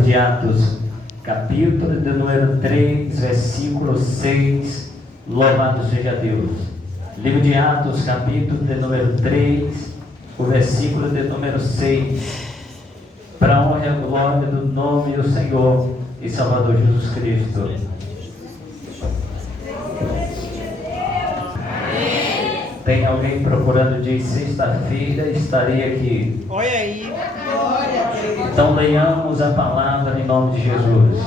De Atos, capítulo de número 3, versículo 6, louvado seja Deus. Livro de Atos, capítulo de número 3, o versículo de número 6, para a honra e a glória do nome do Senhor e Salvador Jesus Cristo. Tem alguém procurando de sexta-feira? Estarei aqui. Olha aí. Então leiamos a palavra em nome de Jesus.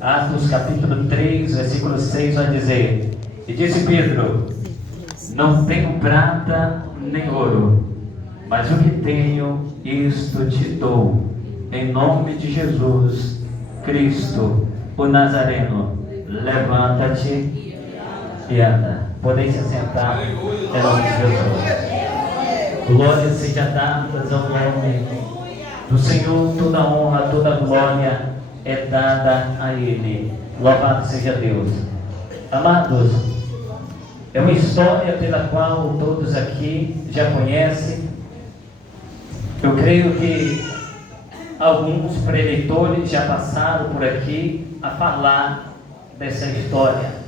Atos capítulo 3, versículo 6 vai dizer: E disse Pedro: Não tenho prata nem ouro, mas o que tenho, isto te dou. Em nome de Jesus Cristo, o Nazareno, levanta-te e anda. Podem se assentar em nome de Jesus. Glória seja dada ao nome do Senhor, toda honra, toda glória é dada a Ele. Louvado seja Deus. Amados, é uma história pela qual todos aqui já conhecem. Eu creio que alguns preletores já passaram por aqui a falar dessa história.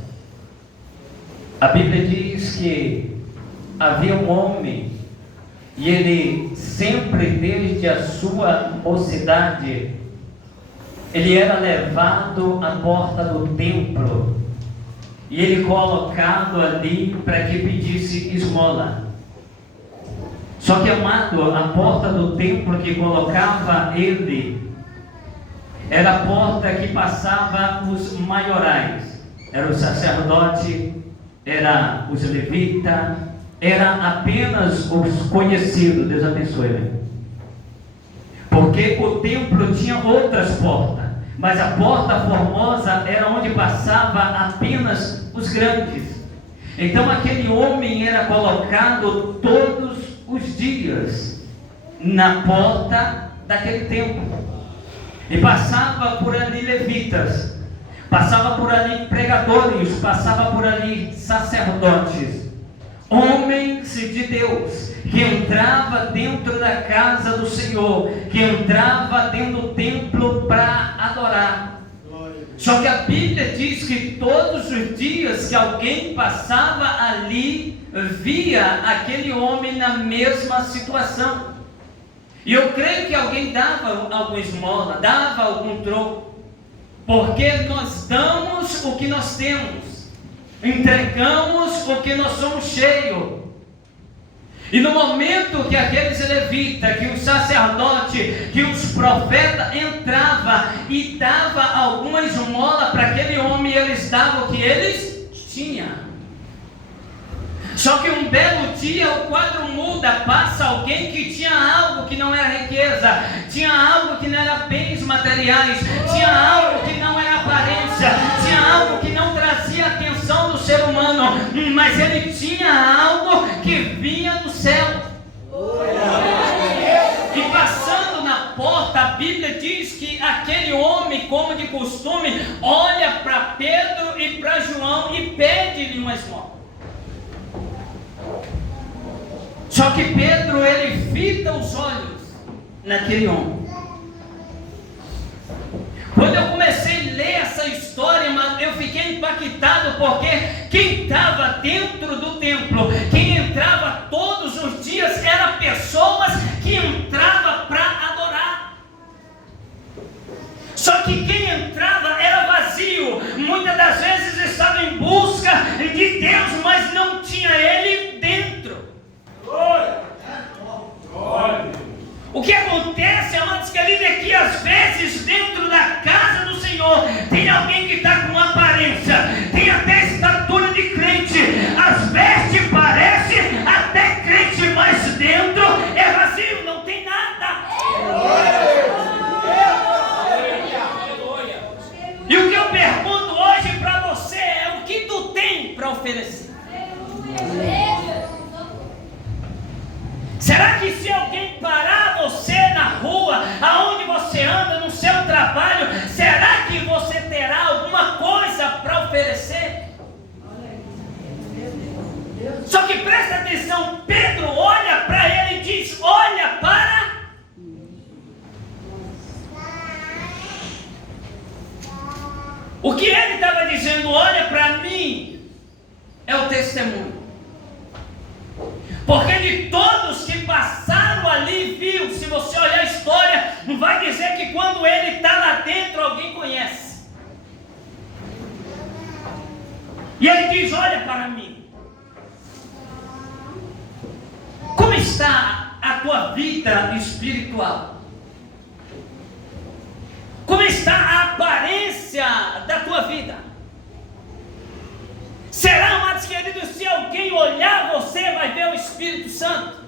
A Bíblia diz que havia um homem e ele sempre, desde a sua mocidade, ele era levado à porta do templo e ele colocado ali para que pedisse esmola. Só que, amado, a porta do templo que colocava ele era a porta que passava os maiorais, era o sacerdote, era os levitas, era apenas os conhecidos. Deus abençoe. Porque o templo tinha outras portas, mas a porta formosa era onde passava apenas os grandes. Então aquele homem era colocado todos os dias na porta daquele templo, e passava por ali levitas, passava por ali pregadores, passava por ali sacerdotes, homens de Deus, que entrava dentro da casa do Senhor, que entrava dentro do templo para adorar. Só que a Bíblia diz que todos os dias que alguém passava ali, via aquele homem na mesma situação. E eu creio que alguém dava alguma esmola, dava algum troco, porque nós damos o que nós temos, entregamos o que nós somos cheios. E no momento que aqueles levitas, que o sacerdote, que os profetas entravam e dava alguma esmola para aquele homem, eles davam o que eles tinham. Só que um belo dia o quadro muda, passa alguém que tinha algo que não era riqueza, tinha algo que não era bens materiais, tinha algo que não era aparência, tinha algo que não trazia atenção do ser humano, mas ele tinha algo que vinha do céu. E passando na porta, a Bíblia diz que aquele homem, como de costume, olha para Pedro e para João e pede-lhe uma esmola. Só que Pedro, ele fita os olhos naquele homem. Quando eu comecei a ler essa história, eu fiquei impactado, porque quem estava dentro do templo, quem entrava todos os dias, eram pessoas que entravam para adorar. Só que quem entrava era vazio, muitas das vezes estava em busca de Deus, mas não tinha Ele dentro. O que acontece, amados, que ali daqui, às vezes, dentro da casa do Senhor, tem alguém que está com aparência, tem até estatura de crente, as vestes parecem até crente, mas dentro é vazio, não tem nada. E o que eu pergunto hoje para você é: o que tu tem para oferecer? Será que se alguém parar você na rua, aonde você anda, no seu trabalho, será que você terá alguma coisa para oferecer? Só que presta atenção, Pedro olha para ele e diz: olha para que ele estava dizendo, olha para mim, é o testemunho. Porque de todos que passaram ali, viu, se você olhar a história, vai dizer que quando ele está lá dentro, alguém conhece. E ele diz, olha para mim, como está a tua vida espiritual? Como está a aparência da tua vida? Será, amados queridos, se alguém olhar você, vai ver o Espírito Santo?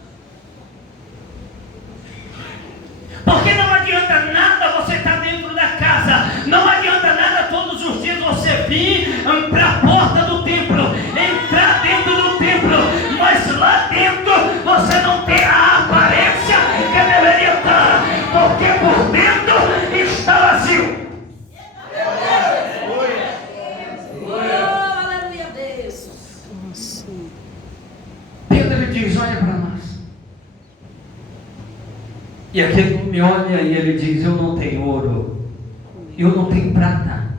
Porque não adianta nada você estar dentro da casa, não adianta nada todos os dias você vir para a porta do templo, entrar dentro do templo, mas lá dentro você não tem a aparência que deveria estar, porque por dentro está vazio. Pedro diz, olha para nós. E aquele me olha e ele diz, eu não tenho ouro, eu não tenho prata,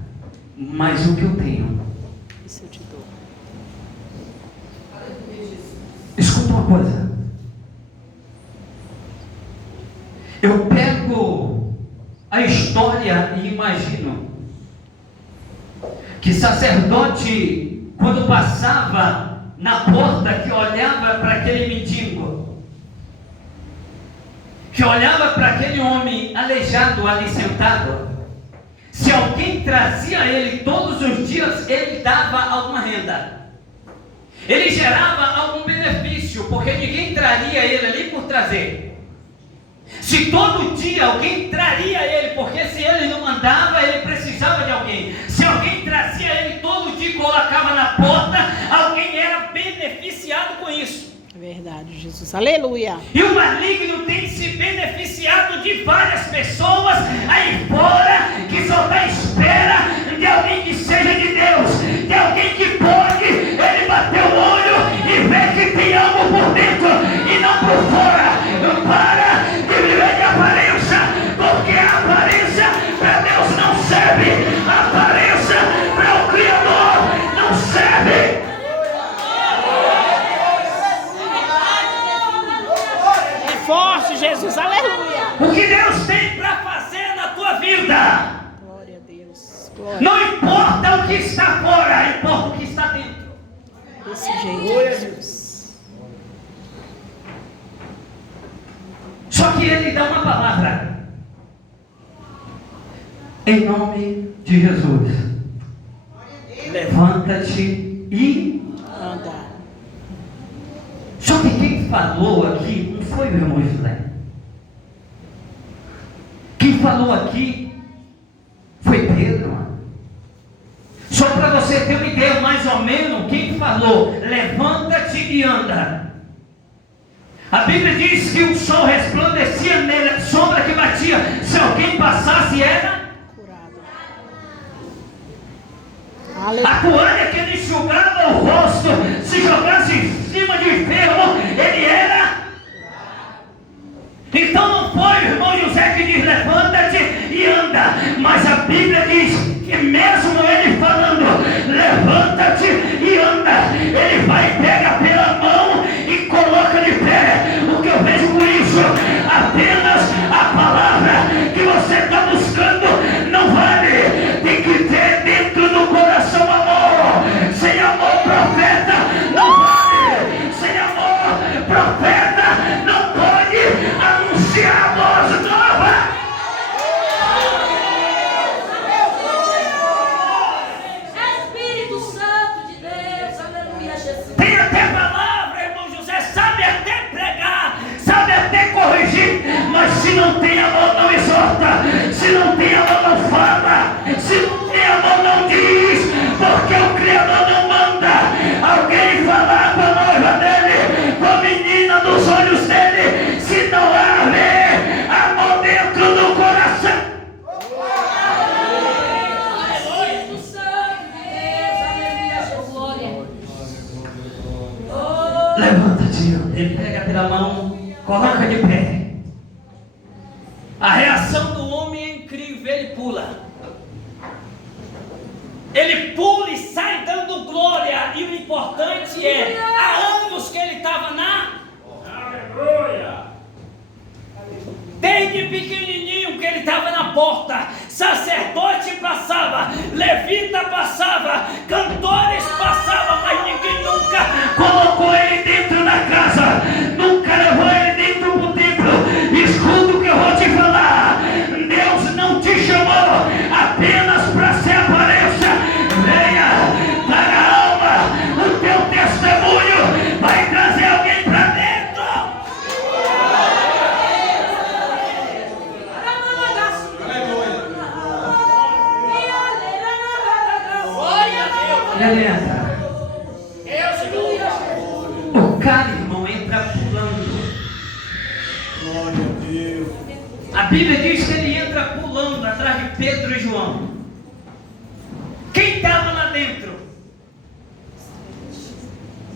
mas o que eu tenho, isso eu te dou. Escuta uma coisa. Eu pego a história e imagino que sacerdote, quando passava na porta, que olhava para aquele mendigo, que olhava para aquele homem aleijado ali sentado, se alguém trazia ele todos os dias, ele dava alguma renda, ele gerava algum benefício, porque ninguém traria ele ali por trazer. Se todo dia alguém traria ele, porque se ele não mandava, ele precisava de alguém. Se alguém trazia ele todo dia e colocava na porta, alguém era beneficiado com isso. Verdade, Jesus. Aleluia. E o maligno tem se beneficiado de várias pessoas aí fora, que só está à espera de alguém que seja de Deus, de alguém que pode ele bater o olho e ver que tem algo por dentro e não por fora. Para de viver de aparência, porque a aparência para Deus não serve, a aparência para o Criador não serve. É forte, Jesus, aleluia. O que Deus tem para fazer na tua vida, glória a Deus, glória. Não importa o que está fora, importa o que está dentro. Desse jeito, Jesus. Só que ele dá uma palavra, em nome de Jesus, levanta-te e anda. Só que quem falou aqui não foi o irmão José. Quem falou aqui foi Pedro. Só para você ter uma ideia mais ou menos, quem falou levanta-te e anda. A Bíblia diz que o sol resplandecia nele, a sombra que batia, se alguém passasse era curado. A toalha que ele enxugava o rosto, se jogasse em cima de enfermo, ele era. Então não foi o irmão José que diz levanta-te e anda, mas a Bíblia diz que mesmo ele falando levanta-te e anda, ele vai e pega pela mão e coloca de pé. O que eu vejo com isso? Apenas a palavra que você está buscando não vale, tem que ter dentro do coração amor. Sem amor profeta não vale, sem amor profeta não pode anunciar a voz nova. Espírito Santo de Deus, aleluia, Jesus. Tem até palavra, irmão José, sabe até pregar, sabe até corrigir, mas se não tem amor não exorta, se não tem amor não fala, se não tem amor não diz, porque o Criador não manda alguém falar com a noiva dele, com a menina dos olhos dele, se não haver amor dentro do coração. Espírito Santo de Deus, aleluia, Jesus. Glória. Levanta-te, ele pega pela mão, coloca de pé. A reação do homem é incrível, ele pula. Ele pula e sai dando glória. E o importante é, há anos que ele estava na... Aleluia! Desde pequenininho que ele estava na porta, sacerdote passava, levita passava, cantores passavam, mas ninguém nunca colocou ele dentro da casa, nunca levou ele dentro do templo. Escuta o que eu vou te falar. Deus não te chamou apenas para ser aparência. Venha, traga alma. O teu testemunho vai trazer alguém para dentro. Ele entra. O cara, irmão, entra pulando. Glória a Deus. A Bíblia diz que ele entra pulando atrás de Pedro e João. Quem estava lá dentro?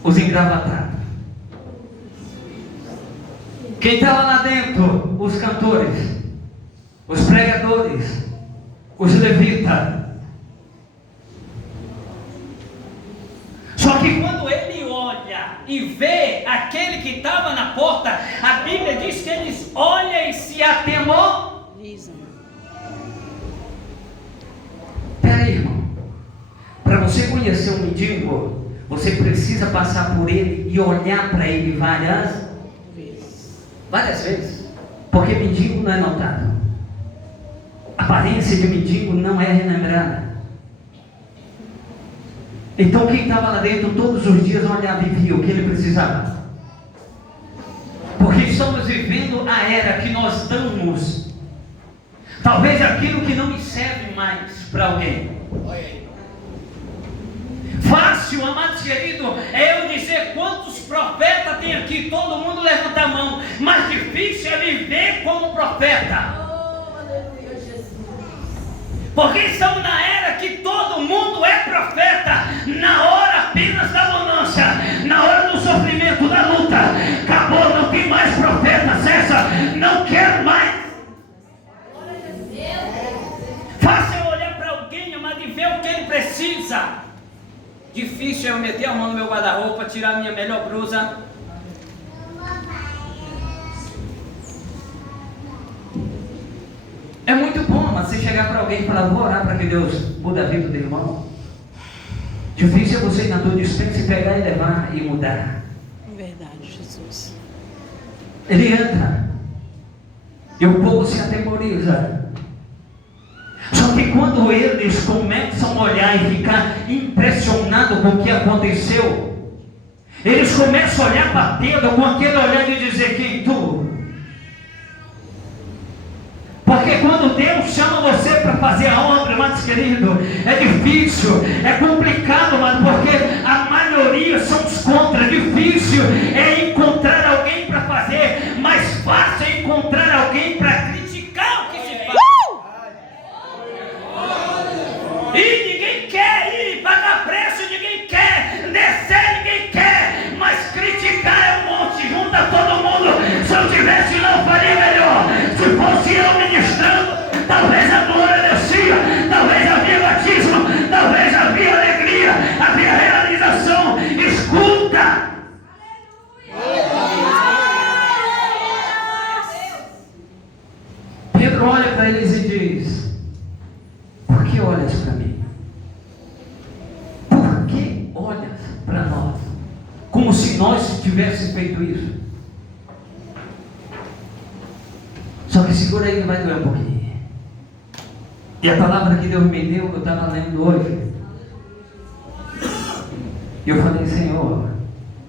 Os engravatados. Quem estava lá dentro? Os cantores, os pregadores, os levitas. Só que quando ele olha e vê aquele que estava na porta, a Bíblia diz que eles olham e se atemorizam. Peraí, irmão. Para você conhecer um mendigo, você precisa passar por ele e olhar para ele várias vezes. Porque mendigo não é notado. A aparência de mendigo não é relembrada. Então quem estava lá dentro todos os dias olhava e via o que ele precisava. Porque estamos vivendo a era que nós damos talvez aquilo que não me serve mais para alguém. Fácil, amado querido, é eu dizer quantos profetas tem aqui, todo mundo levanta a mão, mas difícil é viver como profeta. Porque estamos na era que todo mundo é profeta, na hora apenas da bonança, na hora do sofrimento, da luta. Acabou, não tem mais profeta, cessa, não quero mais. Fácil é olhar para alguém, amado, e ver o que ele precisa. Difícil é eu meter a mão no meu guarda-roupa, tirar a minha melhor blusa. É muito bom, mas você chegar para alguém e falar, vou orar para que Deus mude a vida do irmão. Difícil é você ir na tua dispensa e pegar e levar e mudar. Verdade, Jesus. Ele entra e o povo se atemoriza. Só que quando eles começam a olhar e ficar impressionados com o que aconteceu, eles começam a olhar para Pedro com aquele olhar de dizer, quem tu? Porque quando Deus chama você para fazer a obra, irmãos queridos, é difícil, é complicado, mas porque a maioria são os contra. Difícil é encontrar alguém para fazer, mais fácil é encontrar alguém para criticar o que se faz. E ninguém quer ir pagar preço, ninguém quer descer, ninguém quer, mas criticar é um monte, junta todo mundo. Se eu tivesse lá, eu faria melhor. Se fosse eu ministrando, talvez a glória descia, talvez havia batismo, talvez havia alegria, havia realização. Escuta! Pedro olha para eles e diz, por que olhas para mim? Por que olhas para nós? Como se nós tivéssemos feito isso. Só que segura aí que vai doer um pouquinho. E a palavra que Deus me deu, que eu estava lendo hoje, e eu falei, Senhor,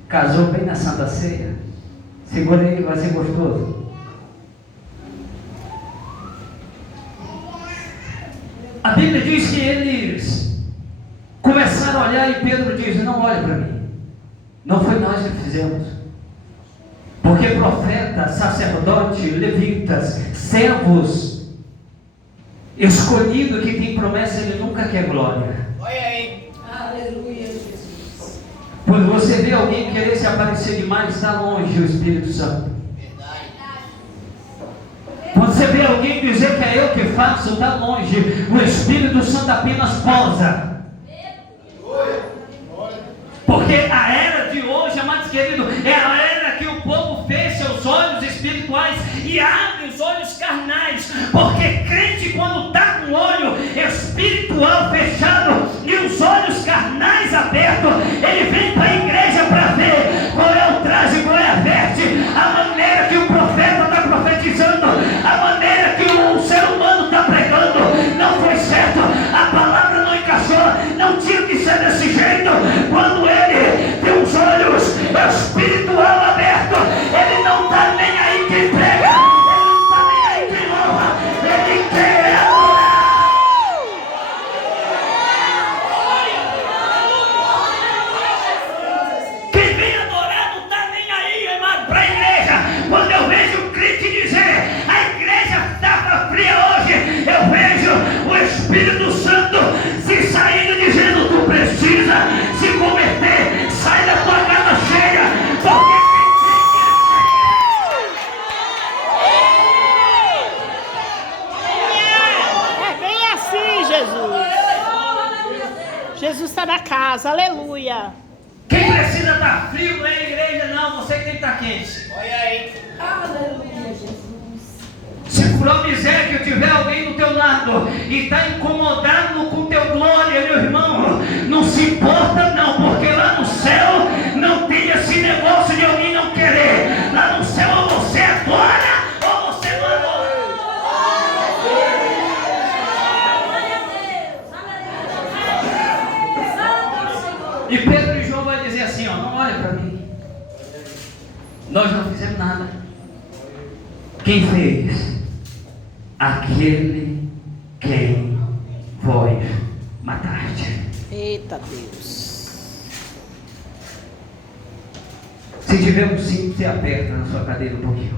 casou bem na Santa Ceia, segura aí que vai ser gostoso. A Bíblia diz que eles começaram a olhar e Pedro diz, não olha para mim, não foi nós que fizemos. Porque profeta, sacerdote, levitas, servos, escolhido que tem promessa, ele nunca quer glória. Olha aí. Aleluia, Jesus. Quando você vê alguém querer se aparecer demais, está longe o Espírito Santo. Quando você vê alguém dizer que é eu que faço, está longe. O Espírito Santo apenas posa. Espírito Santo se saindo dizendo: tu precisa se converter, sai da tua casa cheia, porque Jesus está na casa, aleluia. quem precisa estar frio não é a igreja, não, você que tem que estar quente. Olha aí. Aleluia, Jesus. Se por obséquio tiver alguém do teu lado e está incomodado com teu glória, meu irmão, não se importa não, porque lá no céu não tem esse negócio de alguém não querer. Lá no céu ou você adora ou você não adora. E Pedro e João vai dizer assim, ó, não olha para mim. Nós não fizemos nada. Quem fez? Aquele quem vós mataste. Eita Deus. Se tiver um cinto, você aperta na sua cadeira um pouquinho.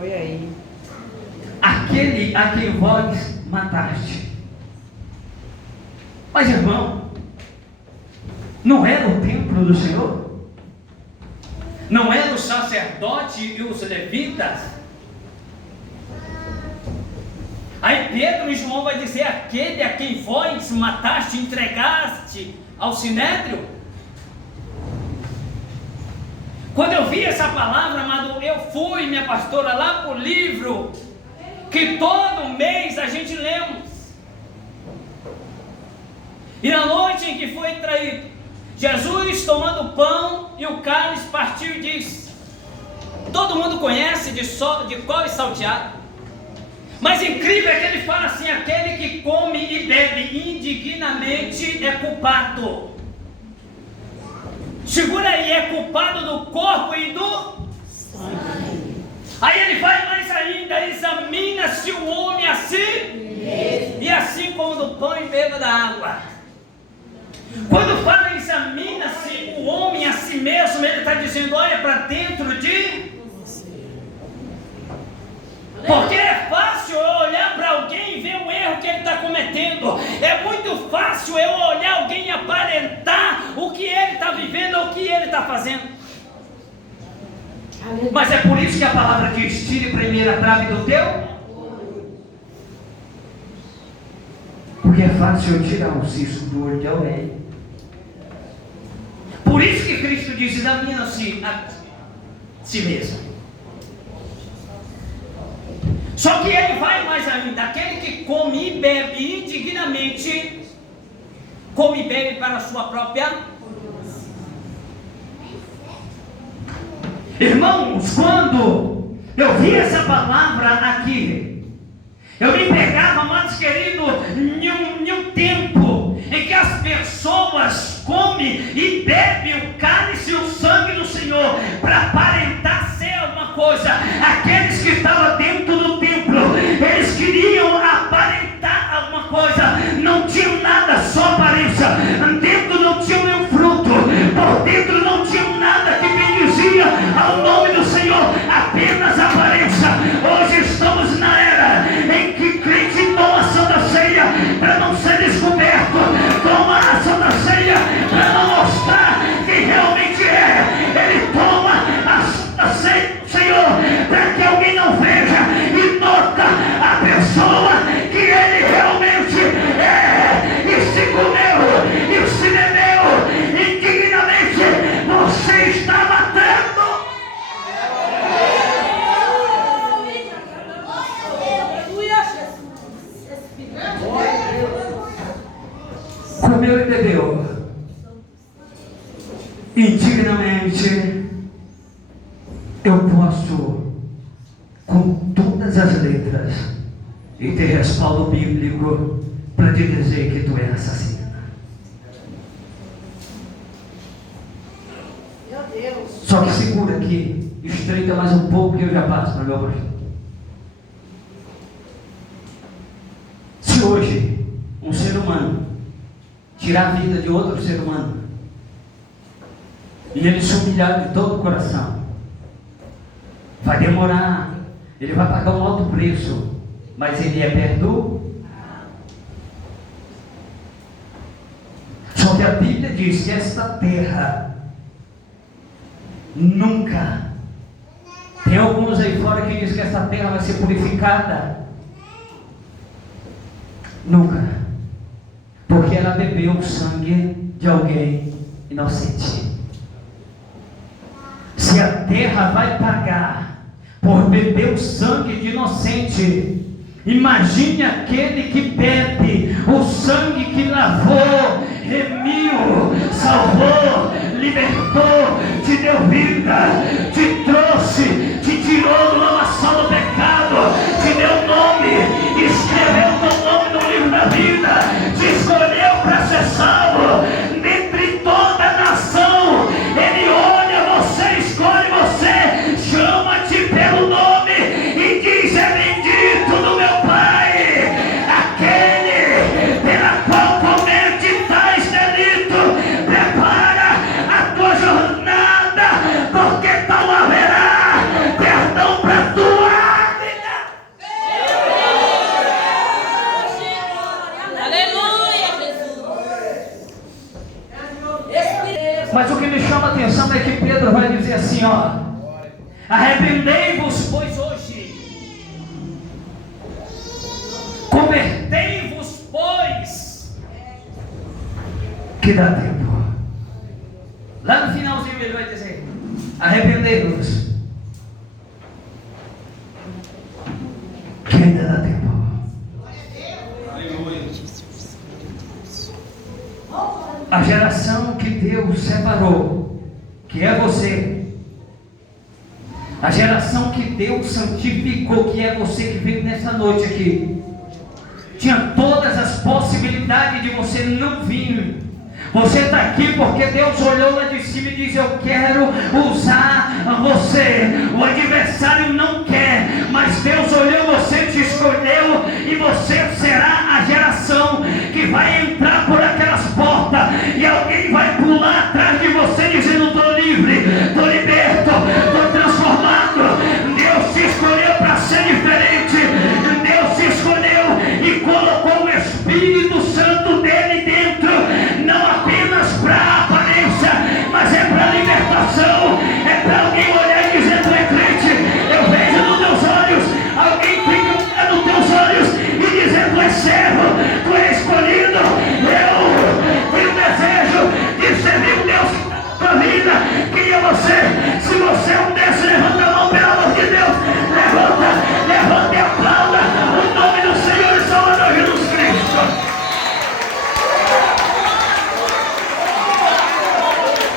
Olha aí. Aquele a quem vós mataste. Mas irmão, não era o templo do Senhor? Não era o sacerdote e os levitas? Aí Pedro e João vai dizer: aquele a quem vós mataste, entregaste ao sinédrio? Quando eu vi essa palavra, amado, eu fui, minha pastora, lá para o livro que todo mês a gente lemos. E na noite em que foi traído, Jesus, tomando o pão e o cálice, partiu e disse: todo mundo conhece de cor e salteado. Mas incrível é que ele fala assim: aquele que come e bebe indignamente é culpado. Segura aí, é culpado do corpo e do sangue. Aí ele vai mais ainda: examina-se o homem assim, e assim como do pão e beba da água. Quando fala examina-se o homem a si mesmo, ele está dizendo: olha para dentro de você. Porque é fácil eu olhar para alguém e ver o erro que ele está cometendo. É muito fácil eu olhar alguém e aparentar o que ele está vivendo ou o que ele está fazendo. Mas é por isso que a palavra diz: tire primeiro a trave do teu. Porque é fácil eu tirar um cisco do olho de alguém. Por isso que Cristo disse: examina-se a si mesmo. Só que ele vai mais ainda: aquele que come e bebe indignamente, come e bebe para a sua própria. Irmãos, quando eu vi essa palavra aqui, eu me pegava, amados queridos, em um tempo em que as pessoas comem e bebem o cálice e o sangue do Senhor para aparentar ser alguma coisa. Aqueles que estavam dentro do templo, eles queriam aparentar alguma coisa, não tinham nada, só aparência. Dentro não tinham nenhum fruto, por dentro não tinham nada que bendizia ao nome do Senhor, apenas aparência. Hoje estamos na era em que crente toma a Santa Ceia para não ser descoberto, toma a Santa Ceia para não mostrar quem realmente é. Ele toma a ceia, Senhor, para que alguém não veja e nota a pessoa que ele realmente é. E se comeu, e se bebeu indignamente, você está matando. Comeu e bebeu indignamente. Eu posso, com todas as letras, e ter respaldo bíblico para te dizer que tu é assassina. Meu Deus. Só que segura aqui, estreita mais um pouco que eu já passo para meu pastor. Se hoje um ser humano tirar a vida de outro ser humano e ele se humilhar de todo o coração, vai demorar, ele vai pagar um alto preço, mas ele é perdoado. Só que a Bíblia diz que esta terra nunca. Tem alguns aí fora que dizem que essa terra vai ser purificada. Nunca. Porque ela bebeu o sangue de alguém inocente. Se a terra vai pagar por beber o sangue de inocente, imagine aquele que bebe o sangue que lavou, remiu, salvou, libertou, te deu vida, te trouxe, te tirou do lamaçal do pecado, te deu nome, escreveu teu nome no livro da vida, te escolheu para ser salvo. Dentre toda a nação, Ele olha você, escolhe você, chama-te pelo nome e diz: é bendito do meu Pai, aquele pela qual comete tais delitos. Prepara a tua jornada, porque tal haverá perdão para tua vida. Aleluia, Jesus. Mas o que me chama a atenção é que Pedro vai dizer assim, ó: arrependei-vos, pois hoje, convertei-vos, pois, que dá tempo. Lá no finalzinho ele vai dizer: arrependei-vos, que ainda dá tempo. A geração que Deus separou, que é você, a geração que Deus santificou, que é você que veio nessa noite aqui, tinha todas as possibilidades de você não vir. Você está aqui porque Deus olhou lá de cima e disse: eu quero usar você. O adversário não quer, mas Deus olhou você, te escolheu, e você será a geração que vai entrar